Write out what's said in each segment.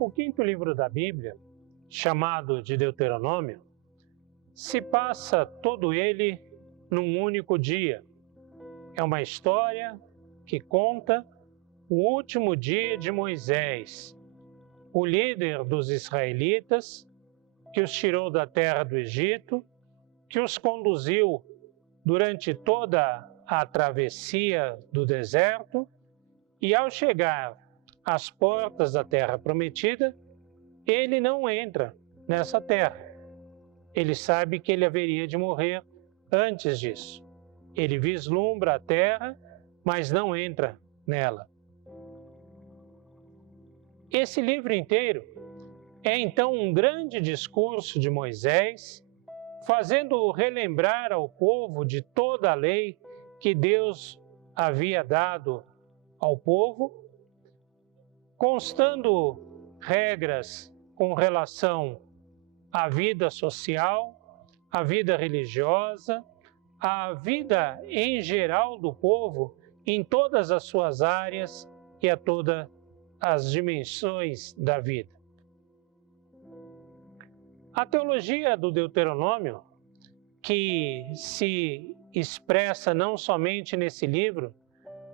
O quinto livro da Bíblia, chamado de Deuteronômio, se passa todo ele num único dia. É uma história que conta o último dia de Moisés, o líder dos israelitas, que os tirou da terra do Egito, que os conduziu durante toda a travessia do deserto e, ao chegar às portas da terra prometida, ele não entra nessa terra. Ele sabe que ele haveria de morrer antes disso. Ele vislumbra a terra, mas não entra nela. Esse livro inteiro é então um grande discurso de Moisés, fazendo relembrar ao povo de toda a lei que Deus havia dado ao povo, constando regras com relação à vida social, à vida religiosa, à vida em geral do povo, em todas as suas áreas e a todas as dimensões da vida. A teologia do Deuteronômio, que se expressa não somente nesse livro,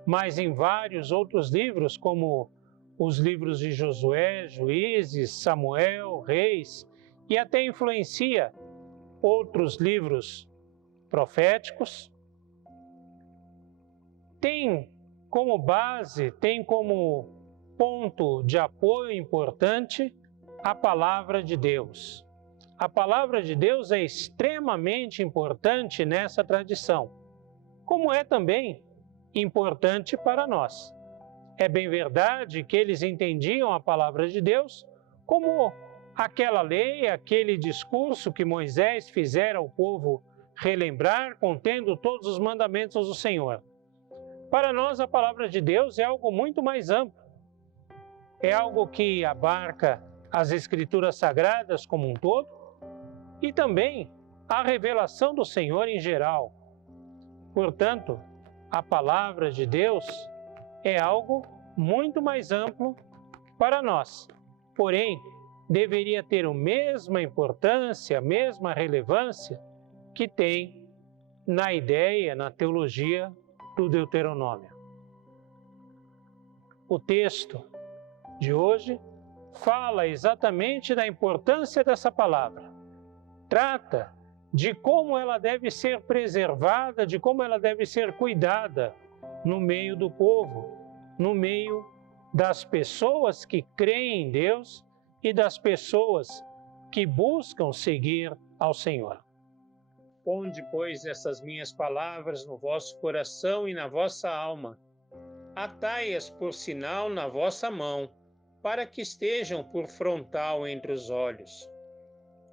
mas em vários outros livros, como os livros de Josué, Juízes, Samuel, Reis, e até influencia outros livros proféticos, tem como base, tem como ponto de apoio importante a palavra de Deus. A palavra de Deus é extremamente importante nessa tradição, como é também importante para nós. É bem verdade que eles entendiam a palavra de Deus como aquela lei, aquele discurso que Moisés fizera ao povo relembrar, contendo todos os mandamentos do Senhor. Para nós, a palavra de Deus é algo muito mais amplo. É algo que abarca as Escrituras Sagradas como um todo e também a revelação do Senhor em geral. Portanto, a palavra de Deus é algo muito mais amplo para nós. Porém, deveria ter a mesma importância, a mesma relevância que tem na ideia, na teologia do Deuteronômio. O texto de hoje fala exatamente da importância dessa palavra. Trata de como ela deve ser preservada, de como ela deve ser cuidada no meio do povo, no meio das pessoas que creem em Deus e das pessoas que buscam seguir ao Senhor. Ponde, pois, essas minhas palavras no vosso coração e na vossa alma. Atai-as por sinal na vossa mão, para que estejam por frontal entre os olhos.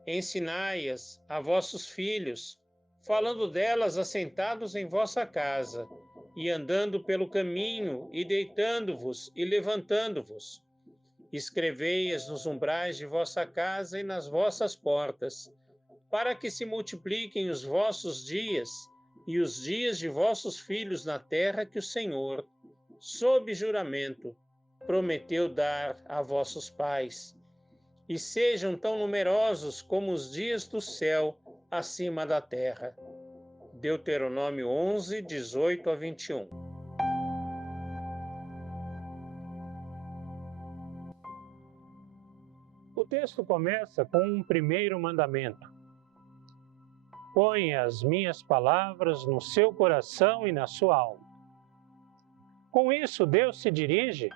Ensinai-as a vossos filhos, falando delas assentados em vossa casa, e andando pelo caminho, e deitando-vos e levantando-vos. Escrevei-as nos umbrais de vossa casa e nas vossas portas, para que se multipliquem os vossos dias e os dias de vossos filhos na terra que o Senhor, sob juramento, prometeu dar a vossos pais, e sejam tão numerosos como os dias do céu acima da terra. Deuteronômio 11, 18 a 21. O texto começa com um primeiro mandamento. Põe as minhas palavras no seu coração e na sua alma. Com isso, Deus se dirige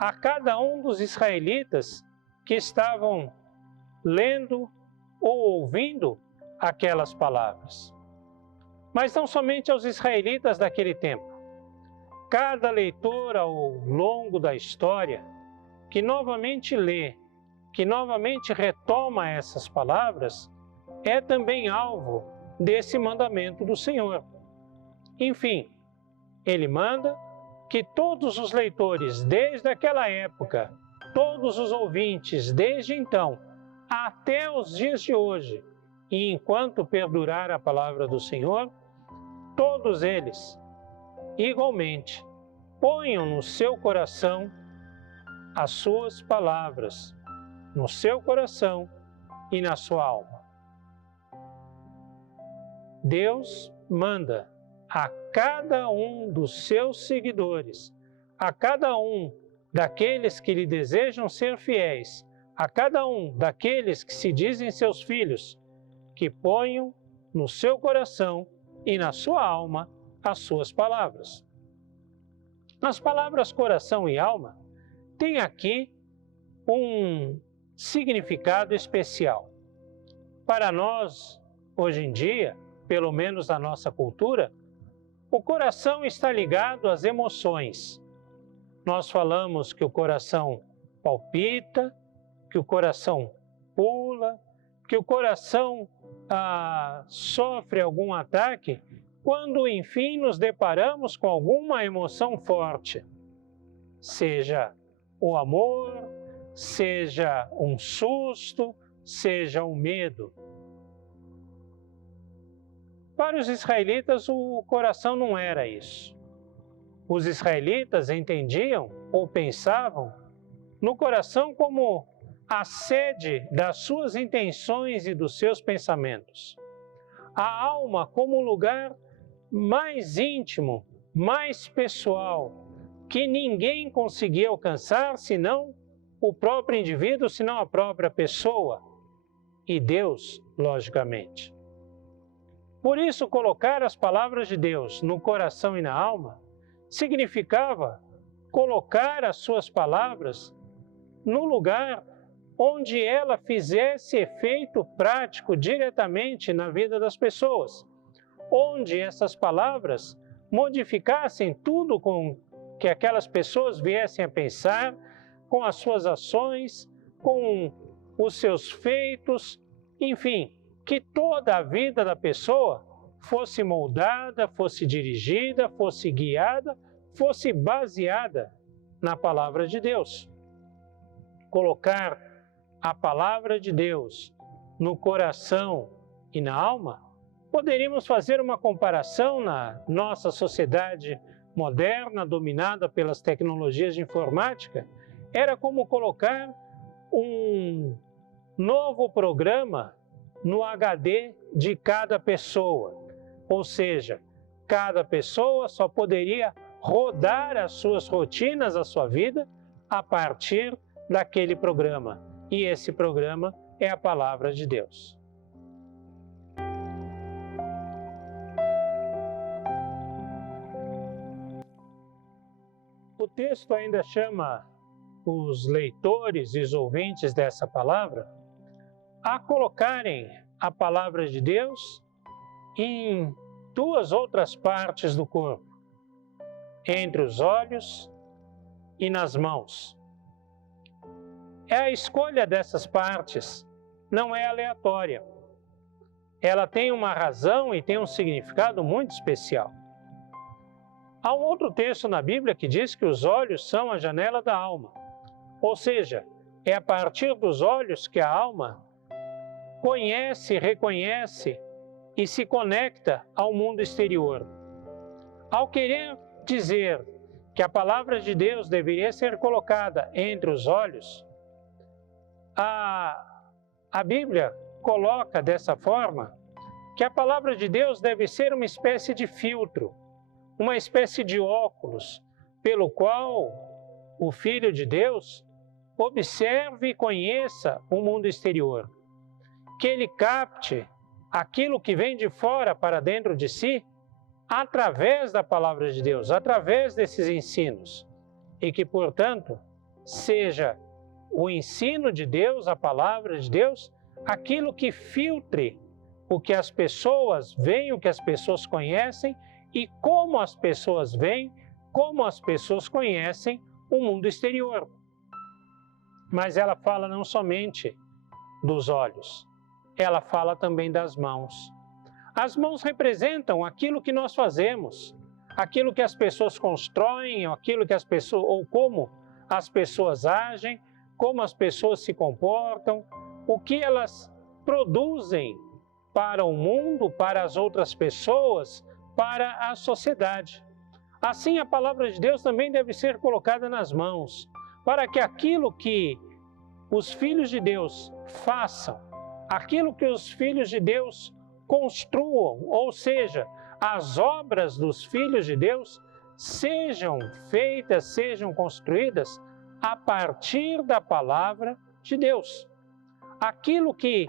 a cada um dos israelitas que estavam lendo ou ouvindo aquelas palavras. Mas não somente aos israelitas daquele tempo. Cada leitor ao longo da história que novamente lê, que novamente retoma essas palavras, é também alvo desse mandamento do Senhor. Enfim, ele manda que todos os leitores, desde aquela época, todos os ouvintes, desde então, até os dias de hoje, e enquanto perdurar a palavra do Senhor, todos eles, igualmente, ponham no seu coração as suas palavras, no seu coração e na sua alma. Deus manda a cada um dos seus seguidores, a cada um daqueles que lhe desejam ser fiéis, a cada um daqueles que se dizem seus filhos, que ponham no seu coração e na sua alma as suas palavras. As palavras coração e alma têm aqui um significado especial. Para nós, hoje em dia, pelo menos na nossa cultura, o coração está ligado às emoções. Nós falamos que o coração palpita, que o coração pula, que o coração sofre algum ataque, quando enfim nos deparamos com alguma emoção forte, seja o amor, seja um susto, seja um medo. Para os israelitas, o coração não era isso. Os israelitas entendiam ou pensavam no coração como a sede das suas intenções e dos seus pensamentos. A alma como um lugar mais íntimo, mais pessoal, que ninguém conseguia alcançar senão o próprio indivíduo, senão a própria pessoa e Deus, logicamente. Por isso, colocar as palavras de Deus no coração e na alma significava colocar as suas palavras no lugar onde ela fizesse efeito prático diretamente na vida das pessoas, onde essas palavras modificassem tudo com que aquelas pessoas viessem a pensar, com as suas ações, com os seus feitos, enfim, que toda a vida da pessoa fosse moldada, fosse dirigida, fosse guiada, fosse baseada na palavra de Deus. Colocar a palavra de Deus no coração e na alma, poderíamos fazer uma comparação na nossa sociedade moderna, dominada pelas tecnologias de informática, era como colocar um novo programa no HD de cada pessoa. Ou seja, cada pessoa só poderia rodar as suas rotinas, a sua vida, a partir daquele programa. E esse programa é a palavra de Deus. O texto ainda chama os leitores e os ouvintes dessa palavra a colocarem a palavra de Deus em duas outras partes do corpo, entre os olhos e nas mãos. A escolha dessas partes não é aleatória. Ela tem uma razão e tem um significado muito especial. Há um outro texto na Bíblia que diz que os olhos são a janela da alma. Ou seja, é a partir dos olhos que a alma conhece, reconhece e se conecta ao mundo exterior. Ao querer dizer que a palavra de Deus deveria ser colocada entre os olhos, a Bíblia coloca dessa forma que a palavra de Deus deve ser uma espécie de filtro, uma espécie de óculos, pelo qual o Filho de Deus observe e conheça o mundo exterior, que ele capte aquilo que vem de fora para dentro de si, através da palavra de Deus, através desses ensinos, e que, portanto, seja o ensino de Deus, a palavra de Deus, aquilo que filtre o que as pessoas veem, o que as pessoas conhecem e como as pessoas veem, como as pessoas conhecem o mundo exterior. Mas ela fala não somente dos olhos, ela fala também das mãos. As mãos representam aquilo que nós fazemos, aquilo que as pessoas constroem, aquilo que as pessoas, ou como as pessoas agem, como as pessoas se comportam, o que elas produzem para o mundo, para as outras pessoas, para a sociedade. Assim, a palavra de Deus também deve ser colocada nas mãos, para que aquilo que os filhos de Deus façam, aquilo que os filhos de Deus construam, ou seja, as obras dos filhos de Deus sejam feitas, sejam construídas a partir da palavra de Deus. Aquilo que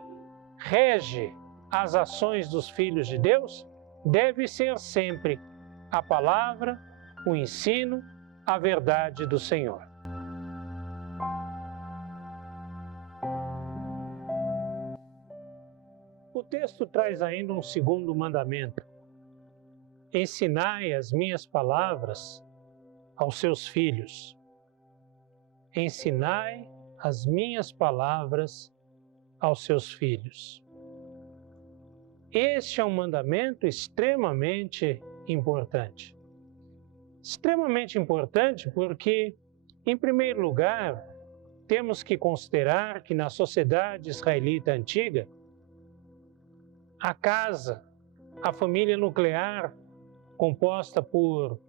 rege as ações dos filhos de Deus deve ser sempre a palavra, o ensino, a verdade do Senhor. O texto traz ainda um segundo mandamento: ensinai as minhas palavras aos seus filhos. Ensinai as minhas palavras aos seus filhos. Este é um mandamento extremamente importante. Extremamente importante porque, em primeiro lugar, temos que considerar que na sociedade israelita antiga, a casa, a família nuclear, composta por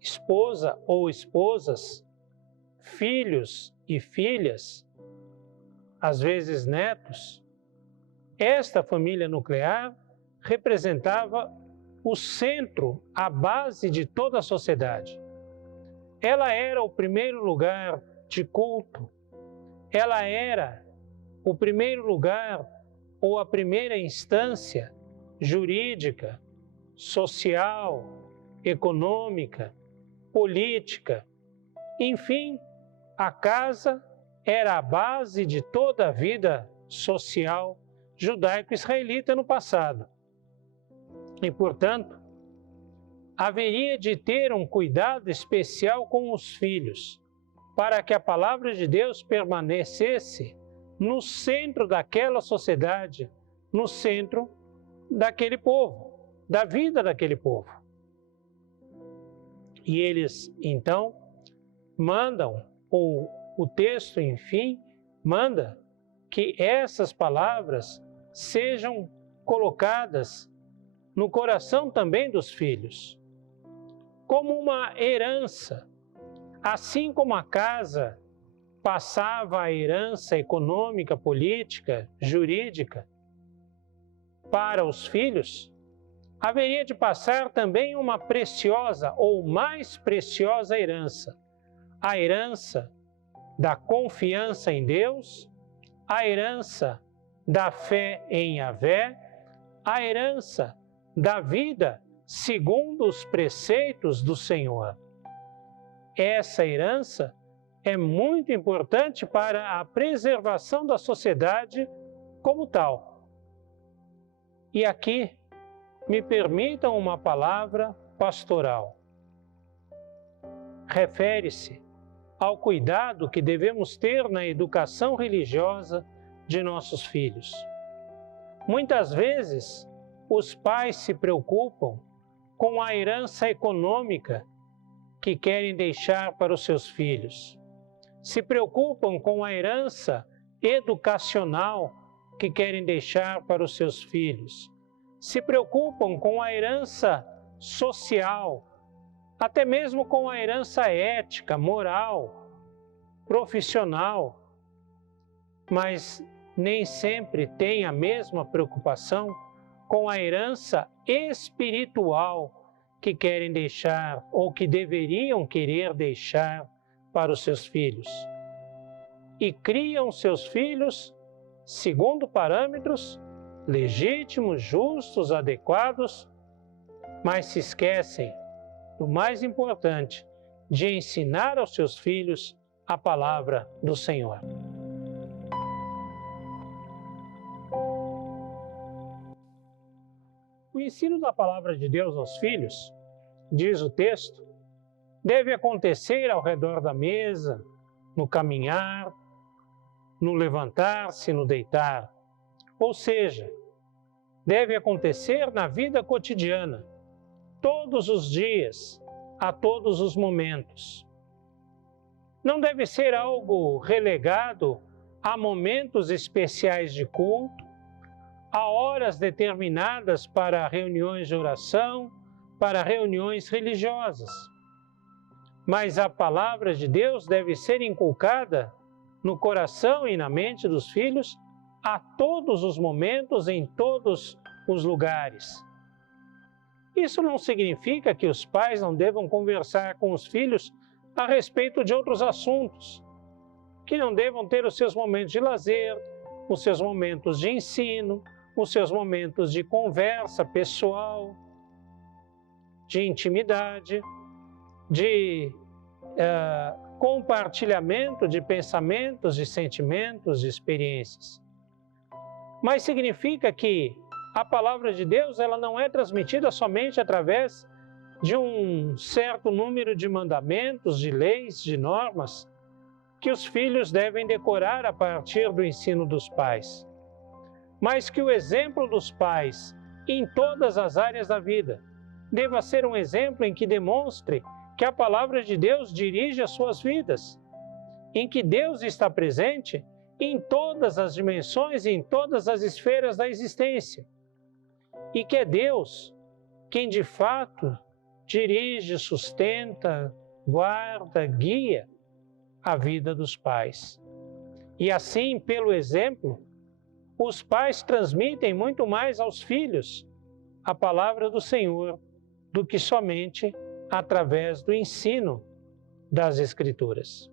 esposa ou esposas, filhos e filhas, às vezes netos, esta família nuclear representava o centro, a base de toda a sociedade. Ela era o primeiro lugar de culto, ela era o primeiro lugar ou a primeira instância jurídica, social, econômica, política. Enfim, a casa era a base de toda a vida social judaico-israelita no passado. E, portanto, haveria de ter um cuidado especial com os filhos, para que a palavra de Deus permanecesse no centro daquela sociedade, no centro daquele povo, da vida daquele povo. E eles, então, mandam, ou o texto, enfim, manda que essas palavras sejam colocadas no coração também dos filhos, como uma herança. Assim como a casa passava a herança econômica, política, jurídica para os filhos, haveria de passar também uma preciosa ou mais preciosa herança, a herança da confiança em Deus, a herança da fé em Yahvé, a herança da vida segundo os preceitos do Senhor. Essa herança é muito importante para a preservação da sociedade como tal. E aqui me permitam uma palavra pastoral. Refere-se ao cuidado que devemos ter na educação religiosa de nossos filhos. Muitas vezes, os pais se preocupam com a herança econômica que querem deixar para os seus filhos. Se preocupam com a herança educacional que querem deixar para os seus filhos. Se preocupam com a herança social, até mesmo com a herança ética, moral, profissional, mas nem sempre têm a mesma preocupação com a herança espiritual que querem deixar ou que deveriam querer deixar para os seus filhos. E criam seus filhos segundo parâmetros legítimos, justos, adequados, mas se esquecem do mais importante, de ensinar aos seus filhos a palavra do Senhor. O ensino da palavra de Deus aos filhos, diz o texto, deve acontecer ao redor da mesa, no caminhar, no levantar-se, no deitar. Ou seja, deve acontecer na vida cotidiana, todos os dias, a todos os momentos. Não deve ser algo relegado a momentos especiais de culto, a horas determinadas para reuniões de oração, para reuniões religiosas. Mas a palavra de Deus deve ser inculcada no coração e na mente dos filhos a todos os momentos, em todos os lugares. Isso não significa que os pais não devam conversar com os filhos a respeito de outros assuntos, que não devam ter os seus momentos de lazer, os seus momentos de ensino, os seus momentos de conversa pessoal, de intimidade, de compartilhamento de pensamentos, de sentimentos, de experiências. Mas significa que a palavra de Deus ela não é transmitida somente através de um certo número de mandamentos, de leis, de normas, que os filhos devem decorar a partir do ensino dos pais, mas que o exemplo dos pais em todas as áreas da vida deva ser um exemplo em que demonstre que a palavra de Deus dirige as suas vidas, em que Deus está presente em todas as dimensões e em todas as esferas da existência, e que é Deus quem de fato dirige, sustenta, guarda, guia a vida dos pais. E assim, pelo exemplo, os pais transmitem muito mais aos filhos a palavra do Senhor do que somente através do ensino das Escrituras.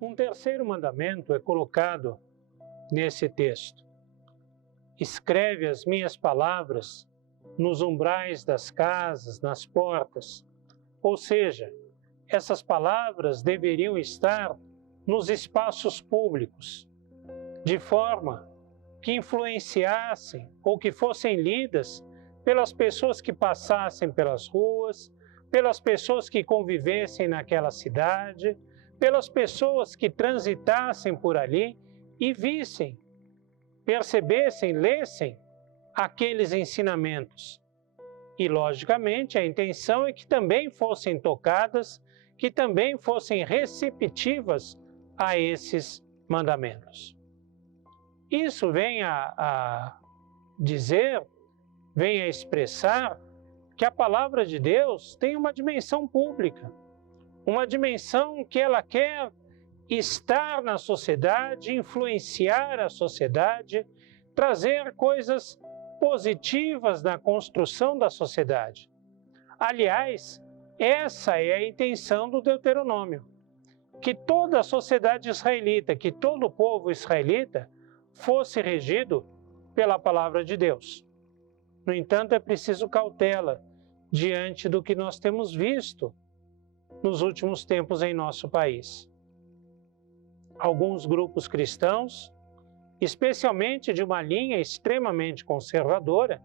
Um terceiro mandamento é colocado nesse texto. Escreve as minhas palavras nos umbrais das casas, nas portas. Ou seja, essas palavras deveriam estar nos espaços públicos, de forma que influenciassem ou que fossem lidas pelas pessoas que passassem pelas ruas, pelas pessoas que convivessem naquela cidade, pelas pessoas que transitassem por ali e vissem, percebessem, lessem aqueles ensinamentos. E, logicamente, a intenção é que também fossem tocadas, que também fossem receptivas a esses mandamentos. Isso vem a dizer, vem a expressar que a palavra de Deus tem uma dimensão pública, uma dimensão que ela quer estar na sociedade, influenciar a sociedade, trazer coisas positivas na construção da sociedade. Aliás, essa é a intenção do Deuteronômio, que toda a sociedade israelita, que todo o povo israelita fosse regido pela palavra de Deus. No entanto, é preciso cautela diante do que nós temos visto nos últimos tempos em nosso país. Alguns grupos cristãos, especialmente de uma linha extremamente conservadora,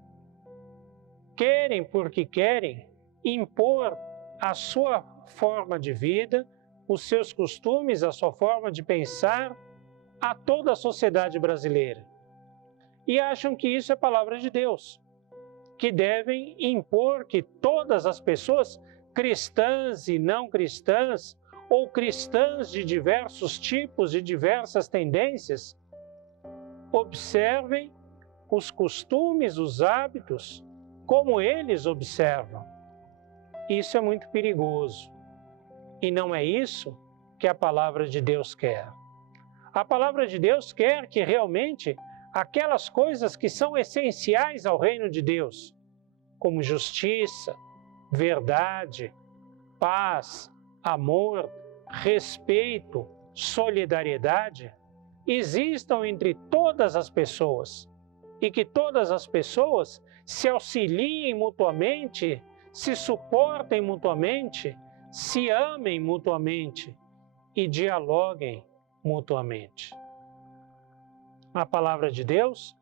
querem, porque querem, impor a sua forma de vida, os seus costumes, a sua forma de pensar a toda a sociedade brasileira. E acham que isso é palavra de Deus, que devem impor que todas as pessoas, cristãs e não cristãs, ou cristãs de diversos tipos, de diversas tendências, observem os costumes, os hábitos, como eles observam. Isso é muito perigoso. E não é isso que a palavra de Deus quer. A palavra de Deus quer que realmente aquelas coisas que são essenciais ao reino de Deus, como justiça, verdade, paz, amor, respeito, solidariedade, existam entre todas as pessoas e que todas as pessoas se auxiliem mutuamente, se suportem mutuamente, se amem mutuamente e dialoguem mutuamente. A palavra de Deus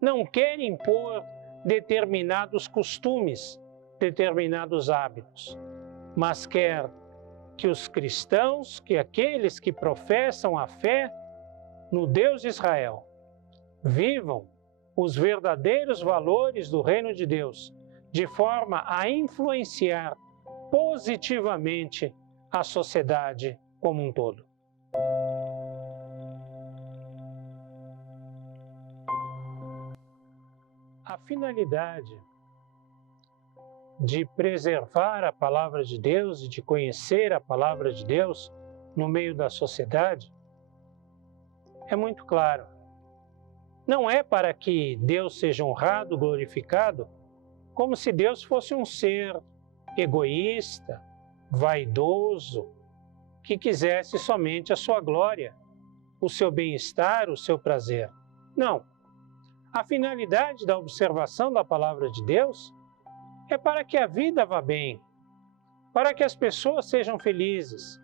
não quer impor determinados costumes, determinados hábitos, mas quer que os cristãos, que aqueles que professam a fé no Deus de Israel, vivam os verdadeiros valores do reino de Deus, de forma a influenciar positivamente a sociedade como um todo. A finalidade de preservar a palavra de Deus e de conhecer a palavra de Deus no meio da sociedade é muito claro. Não é para que Deus seja honrado, glorificado, como se Deus fosse um ser egoísta, vaidoso, que quisesse somente a sua glória, o seu bem-estar, o seu prazer. Não. A finalidade da observação da palavra de Deus é para que a vida vá bem, para que as pessoas sejam felizes,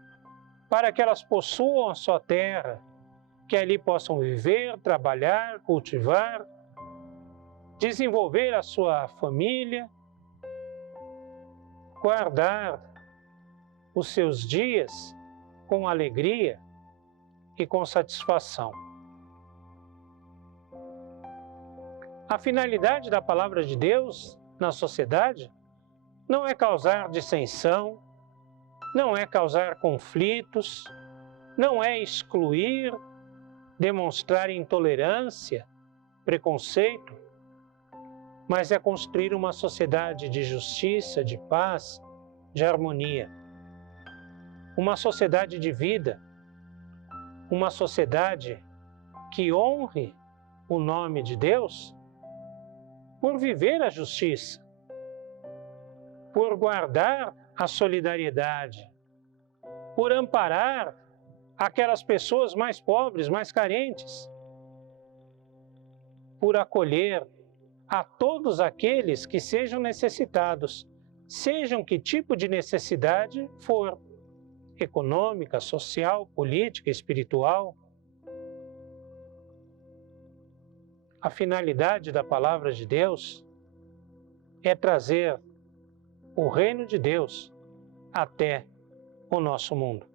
para que elas possuam a sua terra, que ali possam viver, trabalhar, cultivar, desenvolver a sua família, guardar os seus dias com alegria e com satisfação. A finalidade da palavra de Deus na sociedade não é causar dissensão, não é causar conflitos, não é excluir, demonstrar intolerância, preconceito, mas é construir uma sociedade de justiça, de paz, de harmonia. Uma sociedade de vida, uma sociedade que honre o nome de Deus por viver a justiça, por guardar a solidariedade, por amparar aquelas pessoas mais pobres, mais carentes, por acolher a todos aqueles que sejam necessitados, sejam que tipo de necessidade for, econômica, social, política, espiritual. A finalidade da palavra de Deus é trazer o reino de Deus até o nosso mundo.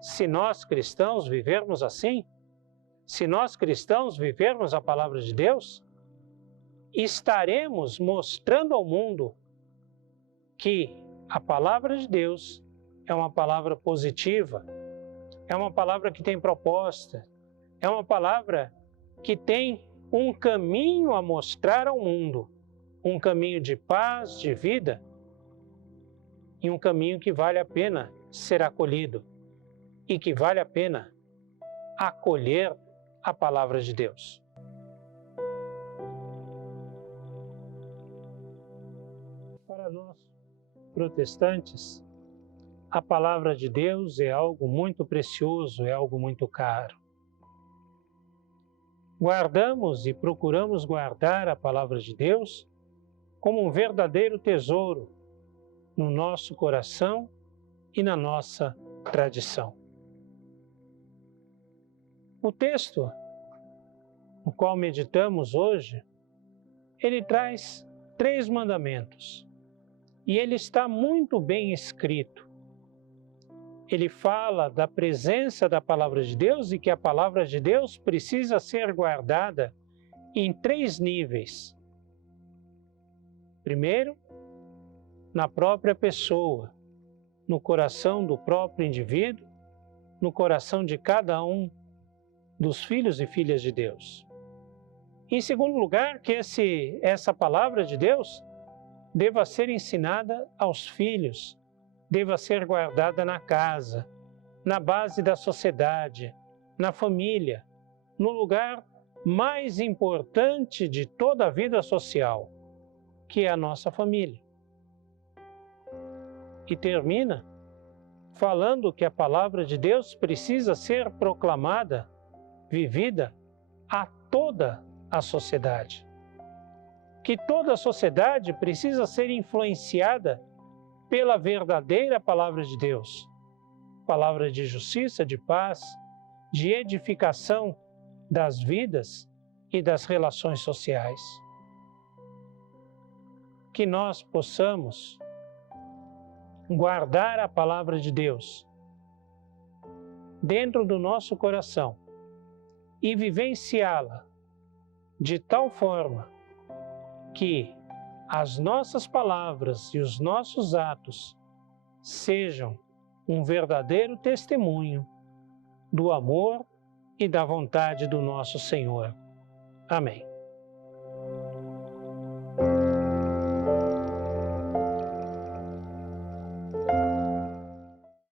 Se nós cristãos vivermos assim, se nós cristãos vivermos a palavra de Deus, estaremos mostrando ao mundo que a palavra de Deus é uma palavra positiva, é uma palavra que tem proposta, é uma palavra que tem um caminho a mostrar ao mundo, um caminho de paz, de vida, e um caminho que vale a pena ser acolhido e que vale a pena acolher a palavra de Deus. Para nós, protestantes, a palavra de Deus é algo muito precioso, é algo muito caro. Guardamos e procuramos guardar a palavra de Deus como um verdadeiro tesouro no nosso coração e na nossa tradição. O texto no qual meditamos hoje, ele traz 3 mandamentos e ele está muito bem escrito. Ele fala da presença da palavra de Deus e que a palavra de Deus precisa ser guardada em 3 níveis. Primeiro, na própria pessoa, no coração do próprio indivíduo, no coração de cada um dos filhos e filhas de Deus. Em segundo lugar, que essa palavra de Deus deva ser ensinada aos filhos, deva ser guardada na casa, na base da sociedade, na família, no lugar mais importante de toda a vida social, que é a nossa família. E termina falando que a palavra de Deus precisa ser proclamada, vivida a toda a sociedade. Que toda a sociedade precisa ser influenciada pela verdadeira palavra de Deus, palavra de justiça, de paz, de edificação das vidas e das relações sociais. Que nós possamos guardar a palavra de Deus dentro do nosso coração e vivenciá-la de tal forma que as nossas palavras e os nossos atos sejam um verdadeiro testemunho do amor e da vontade do nosso Senhor. Amém.